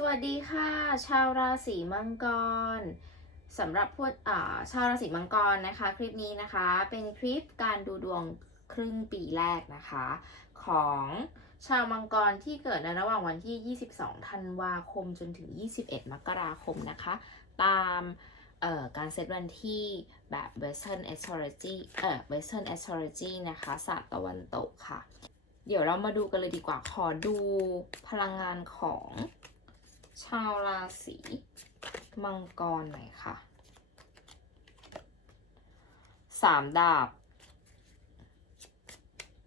สวัสดีค่ะ ชาวราศีมังกรสำหรับพวกชาวราศีมังกรนะคะ คลิปนี้นะคะ เป็นคลิปการดูดวงครึ่งปีแรกนะคะ ของชาวมังกรที่เกิดในระหว่างวันที่ 22 ธันวาคมจนถึง 21 มกราคมนะคะ ตามการเซตวันที่แบบ Western Astrology เอ่อ Western Astrology นะคะศาสตร์ตะวันตกค่ะ เดี๋ยวเรามาดูกันเลยดีกว่าขอดูพลังงานของ ชาวราศีมังกรหน่อยค่ะสามดาบ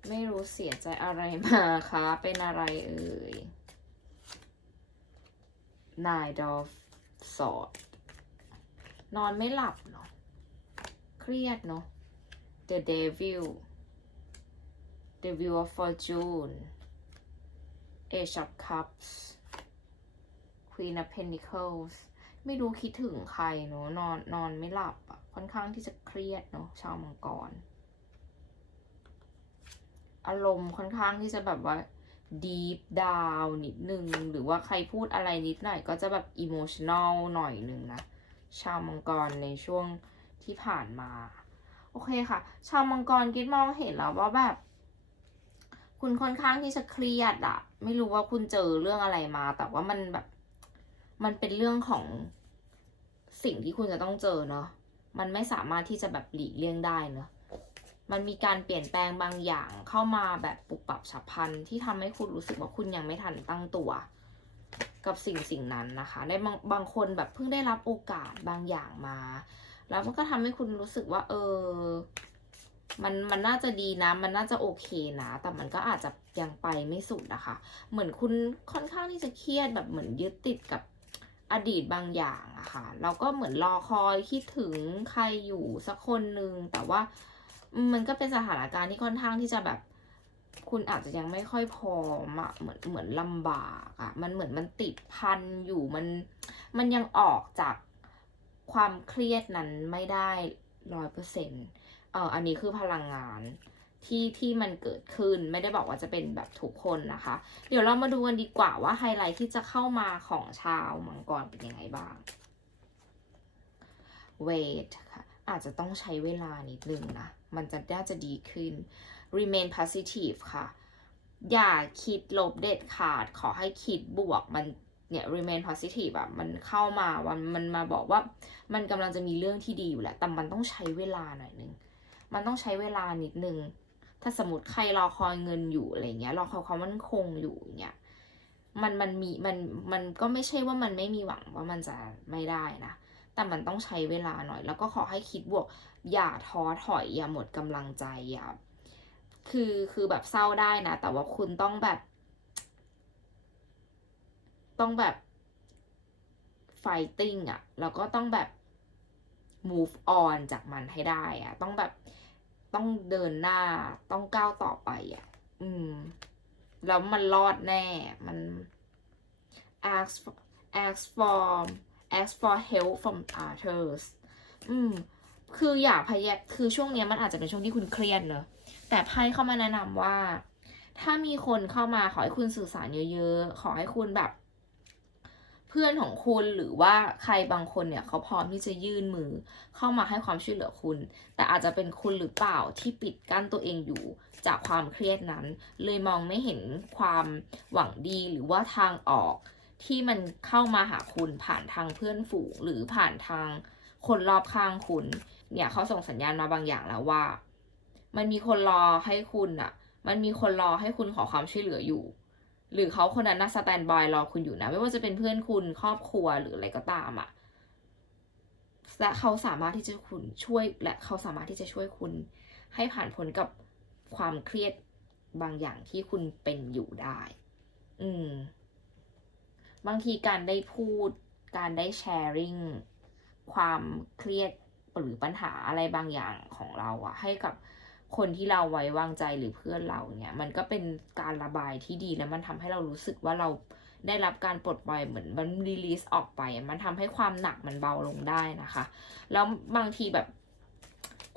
ไม่รู้เสียใจอะไรมาคะเป็นอะไรเอ่ย Nine of Swords นอนไม่หลับเนาะเครียดเนาะ The Devil The Wheel of Fortune Ace of Cups Queen of Pentacles ไม่รู้คิดถึงใครเนอะนอนนอนไม่หลับอะค่อนข้างที่จะเครียดเนอะชาวมังกร อารมณ์ค่อนข้างที่จะแบบว่า deep down นิดนึง หรือว่าใครพูดอะไรนิดหน่อย ก็จะแบบ emotional หน่อยนึงนะ ชาวมังกรในช่วงที่ผ่านมา โอเคค่ะ ชาวมังกรคิดมองเห็นแล้วว่าแบบ คุณค่อนข้างที่จะเครียดอะไม่รู้ว่าคุณเจอเรื่องอะไรมา แต่ว่ามันแบบ มันเป็นเรื่องของสิ่งที่คุณจะต้องเจอเนาะ มันไม่สามารถที่จะแบบหลีกเลี่ยงได้เนาะ มันมีการเปลี่ยนแปลงบางอย่างเข้ามาแบบปุบปับฉับพลันที่ทำให้คุณรู้สึกว่าคุณยังไม่ทันตั้งตัว กับสิ่งสิ่งนั้นนะคะในบางบางคนแบบเพิ่งได้รับโอกาสบางอย่างมา แล้วมันก็ทำให้คุณรู้สึกว่า เออ มันมันน่าจะดีนะ มันน่าจะโอเคนะ แต่มันก็อาจจะยังไปไม่สุดนะคะ เหมือนคุณค่อนข้างที่จะเครียดแบบเหมือนยึดติดกับ อดีตบางอย่างอะค่ะ เราก็เหมือนรอคอยคิดถึงใครอยู่สักคนนึงแต่ว่ามันก็เป็นสถานการณ์ที่ค่อนข้างที่จะแบบ คุณอาจจะยังไม่ค่อยพร้อมอะเหมือนเหมือนลำบากอะมันเหมือนมันติดพันอยู่มัน มันยังออกจากความเครียดนั้นไม่ได้ร้อยเปอร์เซ็นต์เอออันนี้คือพลังงาน ที่ที่มันเกิดขึ้นไม่ได้บอกว่าจะเป็นแบบทุกคนนะคะ เดี๋ยวเรามาดูกันดีกว่าว่าไฮไลท์ที่จะเข้ามาของชาวมังกรเป็นยังไงบ้าง wait ค่ะอาจจะต้องใช้เวลานิดนึงนะ มันจะน่าจะดีขึ้น remain positive ค่ะ อย่าคิดลบเด็ดขาด ขอให้คิดบวกมันเนี่ย remain positive อะมันเข้ามาวันมันมาบอกว่า มันกำลังจะมีเรื่องที่ดีอยู่แหละแต่มันต้องใช้เวลาหน่อยนึง มันต้องใช้เวลานิดนึง ถ้าสมมติใครรอคอยเงินอยู่อะไรเงี้ยรอคอยความมั่นคงอยู่เนี่ยมันมันมีมันมันก็ไม่ใช่ว่ามันไม่มีหวังว่ามันจะไม่ได้นะ แต่มันต้องใช้เวลาหน่อย แล้วก็ขอให้คิดบวก อย่าท้อถอย อย่าหมดกำลังใจอย่าคือคือแบบเศร้าได้นะ แต่ว่าคุณต้องแบบ ต้องแบบ fighting อะแล้วก็ต้องแบบ move on จากมันให้ได้อะต้องแบบ ต้องเดินหน้าต้องก้าวต่อไปอะอืม แล้วมันรอดแน่ มัน ask for ask for ask for help from others อืม คืออย่าพยายามคือช่วงนี้มันอาจจะเป็นช่วงที่คุณเครียดเนอะ แต่ไพ่เข้ามาแนะนำว่า ถ้ามีคนเข้ามาขอให้คุณสื่อสารเยอะๆ ขอให้คุณแบบ เพื่อนของคุณหรือว่าใครบางคนเนี่ยเขาพร้อมที่จะยื่นมือเข้ามาให้ความช่วยเหลือคุณ แต่อาจจะเป็นคุณหรือเปล่าที่ปิดกั้นตัวเองอยู่จากความเครียดนั้น เลยมองไม่เห็นความหวังดีหรือว่าทางออก ที่มันเข้ามาหาคุณผ่านทางเพื่อนฝูงหรือผ่านทางคนรอบข้างคุณเนี่ยเขาส่งสัญญาณมาบางอย่างแล้วว่า มันมีคนรอให้คุณอะมันมีคนรอให้คุณขอความช่วยเหลืออยู่ หรือเขาคนนั้นน่าสแตนบายรอคุณอยู่นะ ไม่ว่าจะเป็นเพื่อนคุณครอบครัวหรืออะไรก็ตามอะและเขาสามารถที่จะคุณช่วย และเขาสามารถที่จะช่วยคุณ ให้ผ่านพ้นกับความเครียดบางอย่างที่คุณเป็นอยู่ได้ อืม บางทีการได้พูด การได้แชร์ริงความเครียดหรือปัญหาอะไรบางอย่างของเราอะให้กับ คนที่เราไว้วางใจหรือเพื่อนเราเนี่ยมันก็เป็นการระบายที่ดีแล้วมันทำให้เรารู้สึกว่าเราได้รับการปลดปล่อยเหมือนมันรีลีสออกไป มันทำให้ความหนักมันเบาลงได้นะคะ แล้วบางทีแบบ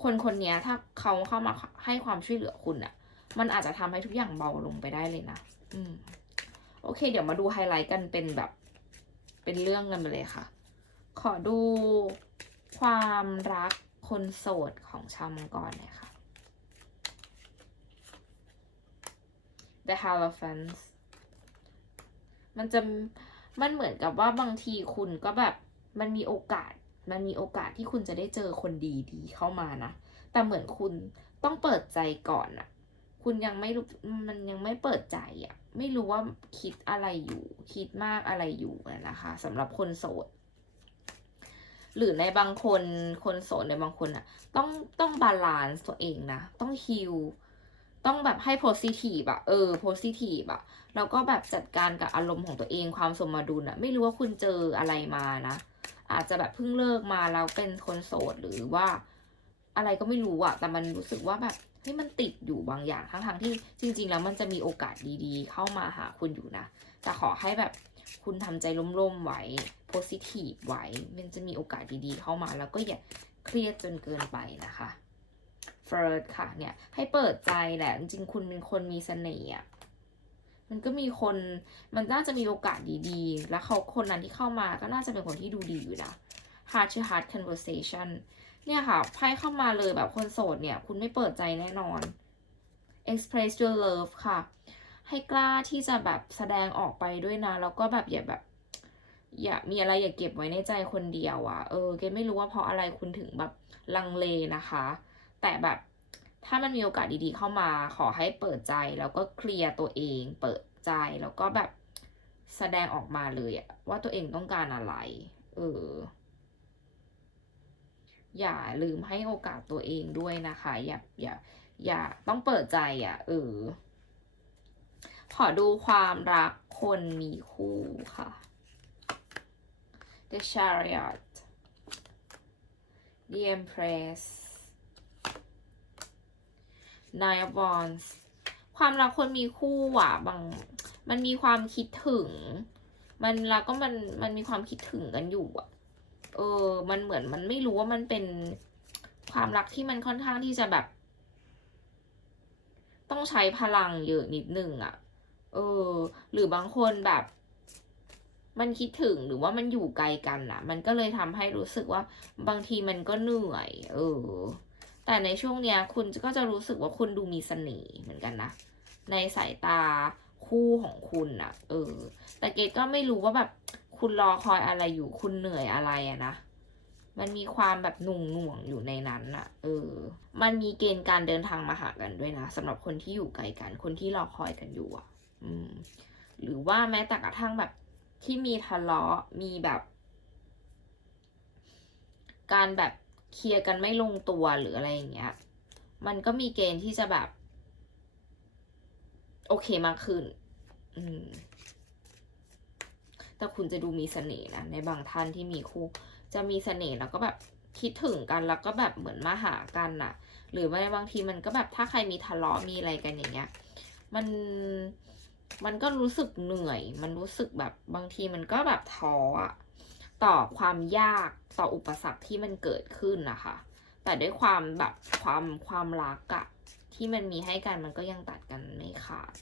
คนคนนี้ถ้าเขาเข้ามาให้ความช่วยเหลือคุณอะมันอาจจะทำให้ทุกอย่างเบาลงไปได้เลยนะอืมโอเค เดี๋ยวมาดูไฮไลท์กันเป็นแบบ เป็นเรื่องกันไปเลยค่ะ ขอดูความรักคนโสดของชามังกรหน่อยค่ะ The Hierophant มันจะมันเหมือนกับว่าบางทีคุณก็แบบมันมีโอกาส มันมีโอกาสที่คุณจะได้เจอคนดีๆเข้ามานะ แต่เหมือนคุณต้องเปิดใจก่อนอะคุณยังไม่รู้มันยังไม่เปิดใจอะไม่รู้ว่าคิดอะไรอยู่ คิดมากอะไรอยู่นะคะสำหรับคนโสด หรือในบางคนคนโสดในบางคนอะต้องต้องบาลานซ์ตัวเองนะ ต้องฮิล ต้องแบบให้โพสิทีฟอะเออโพสิทีฟอะแล้วก็แบบจัดการกับอารมณ์ของตัวเองความสมดุลอะไม่รู้ว่าคุณเจออะไรมานะ อาจจะแบบเพิ่งเลิกมาแล้วเป็นคนโสดหรือว่า อะไรก็ไม่รู้อะแต่มันรู้สึกว่าแบบเฮ้ยมันติดอยู่บางอย่างทั้งๆที่จริง ๆ แล้วมันจะมีโอกาสดีๆ เข้ามาหาคุณอยู่นะแต่ขอให้แบบคุณทำใจร่มๆไว้โพสิทีฟไว้ มันจะมีโอกาสดีๆ เข้ามาแล้วก็อย่าเครียดจนเกินไปนะคะ First ค่ะเนี่ย ให้เปิดใจแหละ จริงๆ คุณเป็นคนมีเสน่ห์อะมันก็มีคนมันน่าจะมีโอกาสดีๆ แล้วเขาคนนั้นที่เข้ามาก็น่าจะเป็นคนที่ดูดีอยู่นะ heart to heart conversation เนี่ยค่ะไพ่เข้ามาเลยแบบคนโสดเนี่ย คุณไม่เปิดใจแน่นอน express your love ค่ะ ให้กล้าที่จะแบบแสดงออกไปด้วยนะ แล้วก็แบบอย่าแบบ อย่ามีอะไรอย่าเก็บไว้ในใจคนเดียวอะ่ะ เออเกไม่รู้ว่าเพราะอะไรคุณถึงแบบลังเลนะคะ แต่แบบถ้ามันมีโอกาสดีๆเข้ามาขอให้เปิดใจแล้วก็เคลียร์ตัวเอง เปิดใจแล้วก็แบบแสดงออกมาเลยอะว่าตัวเองต้องการอะไร เออ อย่าลืมให้โอกาสตัวเองด้วยนะคะ อย่าอย่าอย่าต้องเปิดใจอะ่ะเออ ขอดูความรักคนมีคู่ค่ะ The Chariot The Empress Nine of Wands ความรักคนมีคู่อะ บาง มันมีความคิดถึง มันแล้วก็มันมันมีความคิดถึงกันอยู่อะ เออ มันเหมือนมันไม่รู้ว่ามันเป็นความรักที่มันค่อนข้างที่จะแบบ ต้องใช้พลังเยอะนิดนึงอะ เออ หรือบางคนแบบ มันคิดถึงหรือว่ามันอยู่ไกลกันอะ มันก็เลยทำให้รู้สึกว่า บางทีมันก็เหนื่อย เออ แต่ในช่วงเนี้ยคุณก็จะรู้สึกว่าคุณดูมีเสน่ห์เหมือนกันนะ ในสายตาคู่ของคุณอะเออ แต่เกดก็ไม่รู้ว่าแบบคุณรอคอยอะไรอยู่คุณเหนื่อยอะไรอะนะมันมีความแบบหน่วงหน่วงอยู่ในนั้นอะเออ มันมีเกณฑ์การเดินทางมาหากันด้วยนะสำหรับคนที่อยู่ไกลกัน คนที่รอคอยกันอยู่อะอืม หรือว่าแม้แต่กระทั่งแบบที่มีทะเลาะมีแบบ การแบบ เคลียร์กันไม่ลงตัวหรืออะไรอย่างเงี้ย มันก็มีเกณฑ์ที่จะแบบ โอเคมากขึ้น อืม แต่คุณจะดูมีเสน่ห์นะ ในบางท่านที่มีคู่ จะมีเสน่ห์แล้วก็แบบคิดถึงกันแล้วก็แบบเหมือนมาหากันน่ะ หรือไม่บางทีมันก็แบบถ้าใครมีทะเลาะมีอะไรกันอย่างเงี้ย มันมันก็รู้สึกเหนื่อย มันรู้สึกแบบบางทีมันก็แบบท้ออะ ต่อความยากต่ออุปสรรคที่มันเกิดขึ้นนะคะ แต่ด้วยความแบบความความรักอะที่มันมีให้กันมันก็ยังตัดกันไม่ขาด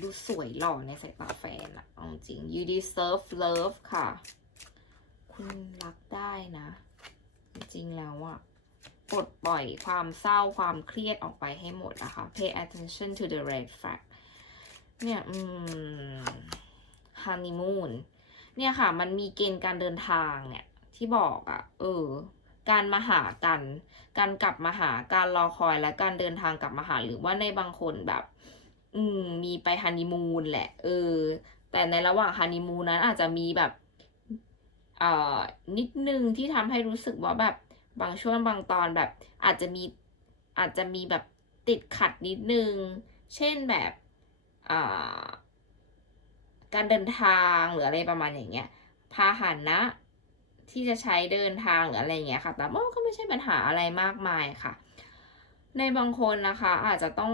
ดูสวยหล่อในสายตาแฟนอะเอาจริง you deserve love ค่ะ คุณรักได้นะ จริงแล้วอะปลดปล่อยความเศร้าความเครียดออกไปให้หมดนะคะ pay attention to the red flag เนี่ย อืม honeymoon เนี่ยค่ะ มันมีเกณฑ์การเดินทางเนี่ยที่บอกอะเออ การมาหากัน การกลับมาหา การรอคอยและการเดินทางกลับมาหา หรือว่าในบางคนแบบ อืม มีไปฮันนีมูนแหละ เออ แต่ในระหว่างฮันนีมูนนั้นอาจจะมีแบบเอ่อนิดนึงที่ทำให้รู้สึกว่าแบบบางช่วงบางตอนแบบอาจจะมีอาจจะมีแบบติดขัดนิดนึง เช่นแบบอ่า การเดินทางหรืออะไรประมาณอย่างเงี้ยพาหนะ ที่จะใช้เดินทางหรืออะไรเงี้ยค่ะ แต่ว่าก็ไม่ใช่ปัญหาอะไรมากมายค่ะ ในบางคนนะคะ อาจจะต้อง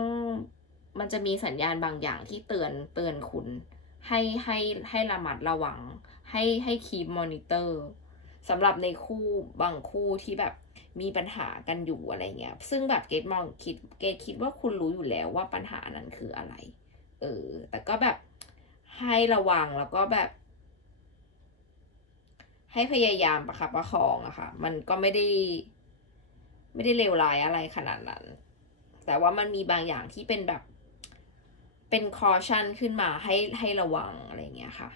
มันจะมีสัญญาณบางอย่างที่เตือนเตือนคุณ ให้ให้ให้ระมัดระวัง ให้ให้คีบมอนิเตอร์สำหรับในคู่บางคู่ที่แบบมีปัญหากันอยู่อะไรเงี้ย ซึ่งแบบเกดมองคิดเกดคิดว่าคุณรู้อยู่แล้วว่าปัญหานั้นคืออะไร เออ แต่ก็แบบ ให้ระวังแล้วก็แบบ ให้พยายามประคับประคองอะค่ะ มันก็ไม่ได้ ไม่ได้เลวร้ายอะไรขนาดนั้น แต่ว่ามันมีบางอย่างที่เป็นแบบ เป็นคอชั่นขึ้นมาให้ให้ระวังอะไรเงี้ยค่ะ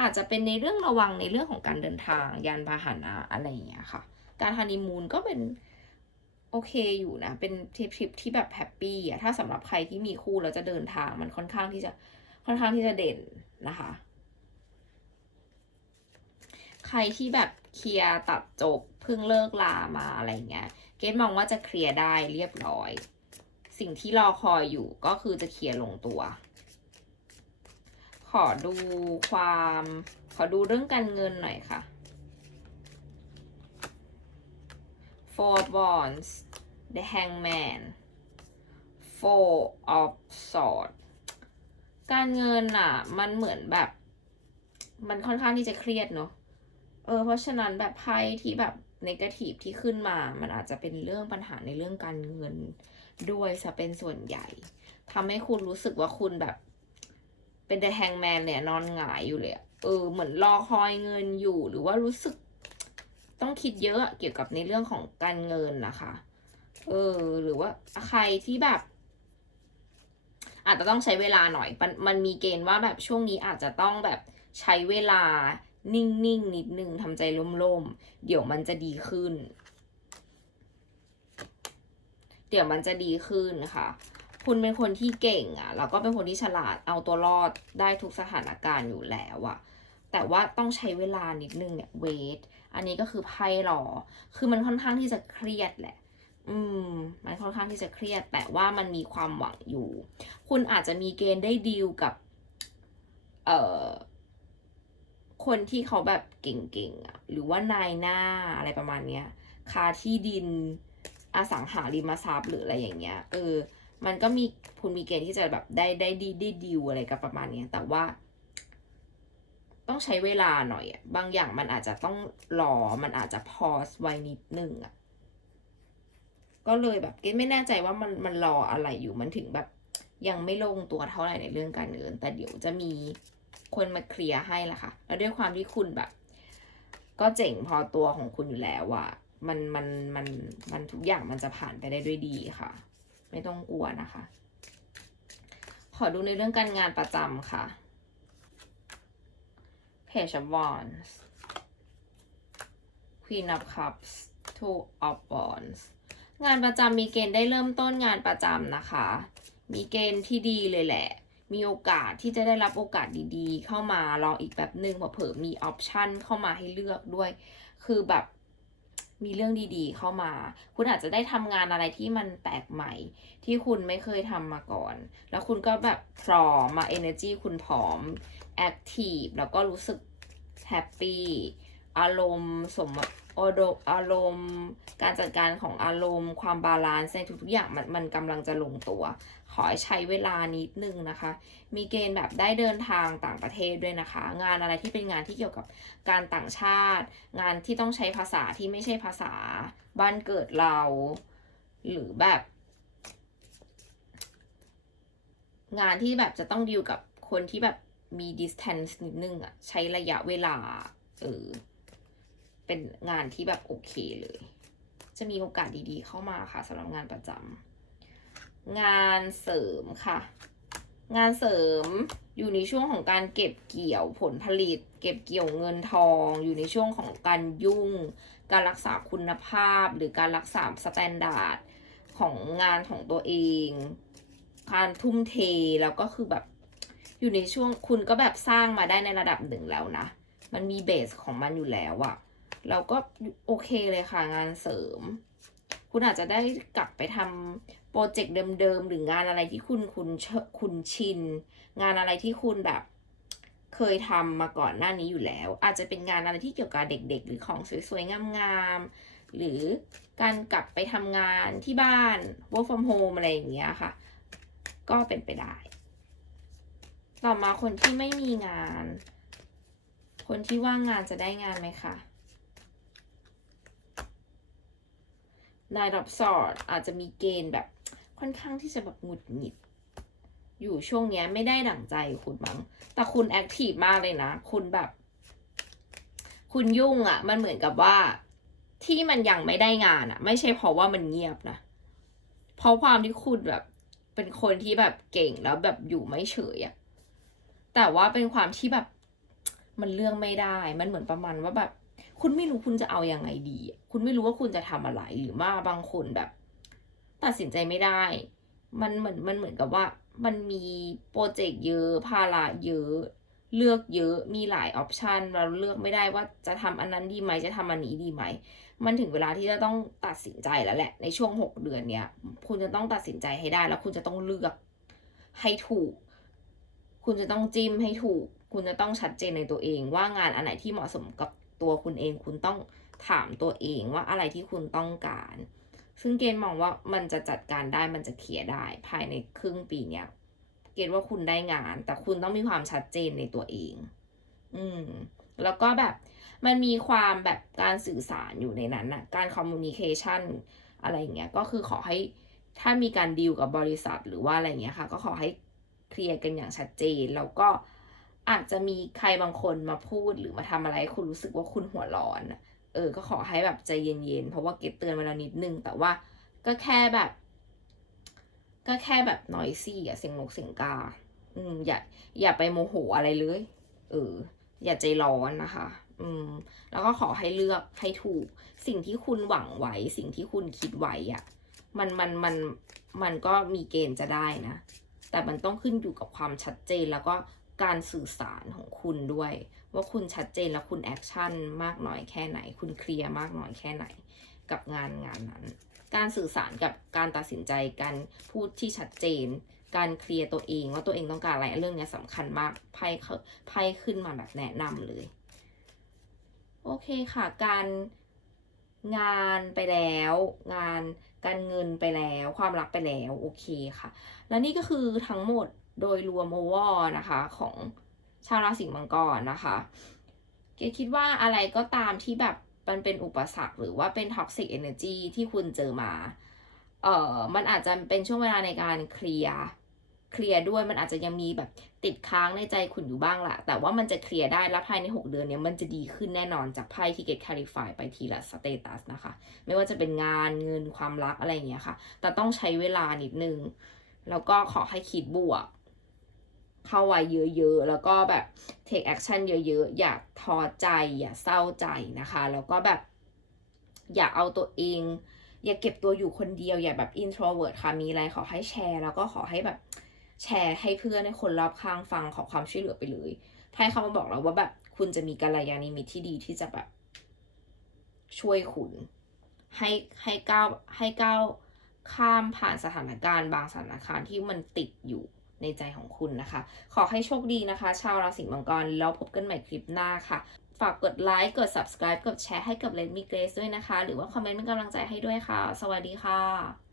อาจจะเป็นในเรื่องระวังในเรื่องของการเดินทางยานพาหนะอะไรเงี้ยค่ะ การฮันนีมูนก็เป็นโอเคอยู่นะ เป็นทริปทริปที่แบบแฮปปี้อะถ้าสำหรับใครที่มีคู่แล้วจะเดินทางมันค่อนข้างที่จะ ค่อนข้างที่จะเด่นนะคะ ใครที่แบบเคลียร์ตัดจบเพิ่งเลิกลามาอะไรเงี้ย เกดมองว่าจะเคลียร์ได้เรียบร้อย สิ่งที่รอคอยอยู่ก็คือจะเคลียร์ลงตัว ขอดูความ ขอดูเรื่องการเงินหน่อยค่ะ Four Wands The Hangman Four of Swords การเงินอะ มันเหมือนแบบ มันค่อนข้างที่จะเครียดเนอะเออเพราะฉะนั้นแบบไพ่ที่แบบนกาทีฟที่ขึ้นมา มันอาจจะเป็นเรื่องปัญหาในเรื่องการเงินด้วยซะเป็นส่วนใหญ่ทำให้คุณรู้สึกว่าคุณแบบ เป็นแต่แฮงแมนเลยอะนอนหงายอยู่เลยเออ เหมือนรอคอยเงินอยู่หรือว่ารู้สึก ต้องคิดเยอะเกี่ยวกับในเรื่องของการเงินนะคะ เออ หรือว่าใครที่แบบ อาจจะต้องใช้เวลาหน่อย มันมันมีเกณฑ์ว่าแบบช่วงนี้อาจจะต้องแบบใช้เวลานิ่งๆนนิดนึงทำใจล่มๆ เดี๋ยวมันจะดีขึ้น เดี๋ยวมันจะดีขึ้นค่ะ คุณเป็นคนที่เก่งอะ แล้วก็เป็นคนที่ฉลาดเอาตัวรอดได้ทุกสถานการณ์อยู่แล้วอะ แต่ว่าต้องใช้เวลานิดนึงเนี่ยเวท อันนี้ก็คือไพ่หรอคือมันค่อนข้างที่จะเครียดแหละ อืมมันค่อนข้างที่จะเครียด แต่ว่ามันมีความหวังอยู่ คุณอาจจะมีเกณฑ์ได้ดีลกับ เอ่อ คนที่เขาแบบเก่งๆอะหรือว่านายหน้าอะไรประมาณเนี้ยคาที่ดินอสังหาริมทรัพย์หรืออะไรอย่างเงี้ย เออ มันก็มีคุณมีเกณฑ์ที่จะแบบได้ได้ดีได้ดีลอะไรกับประมาณเนี้ย แต่ว่า ต้องใช้เวลาหน่อยอะบางอย่างมันอาจจะต้องรอ มันอาจจะพอสไว้นิดนึงอะ ก็เลยแบบเกดไม่แน่ใจว่ามันมันรออะไรอยู่มันถึงแบบ ยังไม่ลงตัวเท่าไหร่ในเรื่องการเงิน แต่เดี๋ยวจะมีคนมาเคลียร์ให้ละค่ะ แล้วด้วยความที่คุณแบบ ก็เจ๋งพอตัวของคุณอยู่แล้วอะมันมันมันมันทุกอย่างมันจะผ่านไปได้ด้วยดีค่ะ ไม่ต้องกลัวนะคะ ขอดูในเรื่องการงานประจำค่ะ Page of Wands Queen of Cups Two of Wands งานประจำมีเกณฑ์ได้เริ่มต้นงานประจำนะคะ มีเกณฑ์ที่ดีเลยแหละ มีโอกาสที่จะได้รับโอกาสดีๆ เข้ามารออีกแบบหนึ่งเผื่อมีออปชันเข้ามาให้เลือกด้วย คือแบบมีเรื่องดีๆ เข้ามา คุณอาจจะได้ทำงานอะไรที่มันแปลกใหม่ ที่คุณไม่เคยทำมาก่อน แล้วคุณก็แบบพร้อมมา energy คุณพร้อม active แล้วก็รู้สึกแฮปปี้ อารมณ์สม อารมณ์อารมณ์ การจัดการของอารมณ์ ความบาลานซ์ในทุกๆอย่างมันมันกำลังจะลงตัว ขอให้ใช้เวลานิดนึงนะคะ มีเกณฑ์แบบได้เดินทางต่างประเทศด้วยนะคะ งานอะไรที่เป็นงานที่เกี่ยวกับการต่างชาติ งานที่ต้องใช้ภาษาที่ไม่ใช่ภาษาบ้านเกิดเรา หรือแบบ งานที่แบบจะต้องดีลกับคนที่แบบมี distance นิดนึงอะใช้ระยะเวลา เออ เป็นงานที่แบบโอเคเลย จะมีโอกาสดีๆเข้ามาค่ะสำหรับงานประจำงานเสริมค่ะ งานเสริมอยู่ในช่วงของการเก็บเกี่ยวผลผลิต เก็บเกี่ยวเงินทอง อยู่ในช่วงของการยุ่ง การรักษาคุณภาพ หรือการรักษาสแตนดาร์ดของงานของตัวเอง การทุ่มเทแล้วก็คือแบบอยู่ในช่วงคุณก็แบบสร้างมาได้ในระดับหนึ่งแล้วนะ มันมีเบสของมันอยู่แล้วอะ เราก็โอเคเลยค่ะงานเสริม คุณอาจจะได้กลับไปทำโปรเจกต์เดิมๆ หรืองานอะไรที่คุณคุณเชคุณชิน งานอะไรที่คุณแบบเคยทำมาก่อนหน้านี้อยู่แล้ว อาจจะเป็นงานอะไรที่เกี่ยวกับเด็ก ๆ หรือของสวยๆ งามๆ หรือการกลับไปทำงานที่บ้าน work from home อะไรอย่างเงี้ยค่ะ ก็เป็นไปได้ ต่อมาคนที่ไม่มีงาน คนที่ว่างงานจะได้งานไหมคะ นายรับสอดอาจจะมีเกณฑ์แบบค่อนข้างที่จะแบบหงุดหงิด อยู่ช่วงเนี้ยไม่ได้ดั่งใจคุณมั้งแต่คุณแอคทีฟมากเลยนะ คุณแบบ คุณยุ่งอะ่ะ มันเหมือนกับว่าที่มันยังไม่ได้งานอะ่ะ ไม่ใช่เพราะว่ามันเงียบนะ เพราะความที่คุณแบบเป็นคนที่แบบเก่งแล้วแบบอยู่ไม่เฉยอะแต่ว่าเป็นความที่แบบมันเลือกไม่ได้ มันเหมือนประมาณว่าแบบ คุณไม่รู้คุณจะเอาอยัางไงดี คุณไม่รู้ว่าคุณจะทำอะไรหรือว่าบางคนแบบ ตัดสินใจไม่ได้ มันเหมือนมันเหมือนกับว่า มันมีโปรเจกต์เยอะภาระเยอะ เลือกเยอะมีหลายออปชันเราเลือกไม่ได้ว่าจะทำอันนั้นดีไหมจะทำอันนี้ดีไหมมันถึงเวลาที่จะต้องตัดสินใจแล้วแหละ ในช่วงหกเดือนเนี้ยคุณจะต้องตัดสินใจให้ได้ แล้วคุณจะต้องเลือกให้ถูก คุณจะต้องจิ้มให้ถูก คุณจะต้องชัดเจนในตัวเองว่างานอันไหนที่เหมาะสมกับ ตัวคุณเองคุณต้องถามตัวเองว่าอะไรที่คุณต้องการ ซึ่งเกณฑ์มองว่ามันจะจัดการได้มันจะเคลียร์ได้ ภายในครึ่งปีเนี้ยเกณฑ์ว่าคุณได้งาน แต่คุณต้องมีความชัดเจนในตัวเอง อืม แล้วก็แบบมันมีความแบบการสื่อสารอยู่ในนั้นนะการคอมมูนิเคชันอะไรอย่างเงี้ย ก็คือขอให้ถ้ามีการดีลกับบริษัทหรือว่าอะไรเงี้ยค่ะ ก็ขอให้เคลียร์กันอย่างชัดเจน แล้วก็ อาจจะมีใครบางคนมาพูดหรือมาทำอะไร คุณรู้สึกว่าคุณหัวร้อนเออ ก็ขอให้แบบใจเย็นๆ เพราะว่าเก็บเตือนเวแลานิดนึง แต่ว่าก็แค่แบบ ก็แค่แบบนอยซี่อะเสียงนกเสียงกา อืม อย่า อย่าไปโมโหอะไรเลย เออ อย่าใจร้อนนะคะ อืม แล้วก็ขอให้เลือกให้ถูก สิ่งที่คุณหวังไว้ สิ่งที่คุณคิดไว้อะมันมันมันมันก็มีเกณฑ์จะได้นะ แต่มันต้องขึ้นอยู่กับความชัดเจนแล้วก็ การสื่อสารของคุณด้วย ว่าคุณชัดเจนแล้วคุณแอคชั่นมากน้อยแค่ไหน คุณเคลียร์มากน้อยแค่ไหนกับงานงานนั้น การสื่อสารกับการตัดสินใจการพูดที่ชัดเจน การเคลียร์ตัวเองว่าตัวเองต้องการอะไรเรื่องนี้สำคัญมากไพ่ไพ่ขึ้นมาแบบแนะนำเลยโอเคค่ะ การงานไปแล้ว งานการเงินไปแล้ว ความรักไปแล้ว โอเคค่ะ และนี่ก็คือทั้งหมด โดยรวมโอวอนะคะของชาวราศีมังกรนะคะเกคิดว่าอะไรก็ตามที่แบบมันเป็นอุปสรรคหรือว่าเป็นท็อกซิกเอเนอร์จีที่คุณเจอมา เอ่อ มันอาจจะเป็นช่วงเวลาในการเคลียร์ เคลียร์ด้วย มันอาจจะยังมีแบบติดค้างในใจคุณอยู่บ้างแหละ แต่ว่ามันจะเคลียร์ได้ แล้วภายใน 6 เดือนเนี้ยมันจะดีขึ้นแน่นอนจากไพ่ที่เกตคาลิฟายไปทีละสเตตัสนะคะ ไม่ว่าจะเป็นงาน เงิน ความรักอะไรอย่างเงี้ยค่ะ แต่ต้องใช้เวลานิดนึง แล้วก็ขอให้คิดบวก เข้าไว้เยอะๆ แล้วก็แบบ take action เยอะๆ อย่าท้อใจ อย่าเศร้าใจนะคะ แล้วก็แบบ อย่าเอาตัวเอง อย่าเก็บตัวอยู่คนเดียว อย่าแบบ introvert ค่ะ มีอะไรขอให้แชร์ แล้วก็ขอให้แบบ แชร์ให้เพื่อนให้คนรอบข้างฟังขอความช่วยเหลือไปเลยไพ่เขามาบอกเราว่าแบบคุณจะมีกัลยาณมิตรที่ดีที่จะแบบ ช่วยคุณ ให้ให้ก้าวให้ก้าวข้ามผ่านสถานการณ์บางสถานการณ์ที่มันติดอยู่ ในใจของคุณนะคะ ขอให้โชคดีนะคะ ชาวราศีมังกร แล้วพบกันใหม่คลิปหน้าค่ะ ฝากกดไลค์ กด subscribe กดแชร์ให้กับ Let Me Grace ด้วยนะคะ หรือว่าคอมเมนต์เป็นกำลังใจให้ด้วยค่ะ สวัสดีค่ะ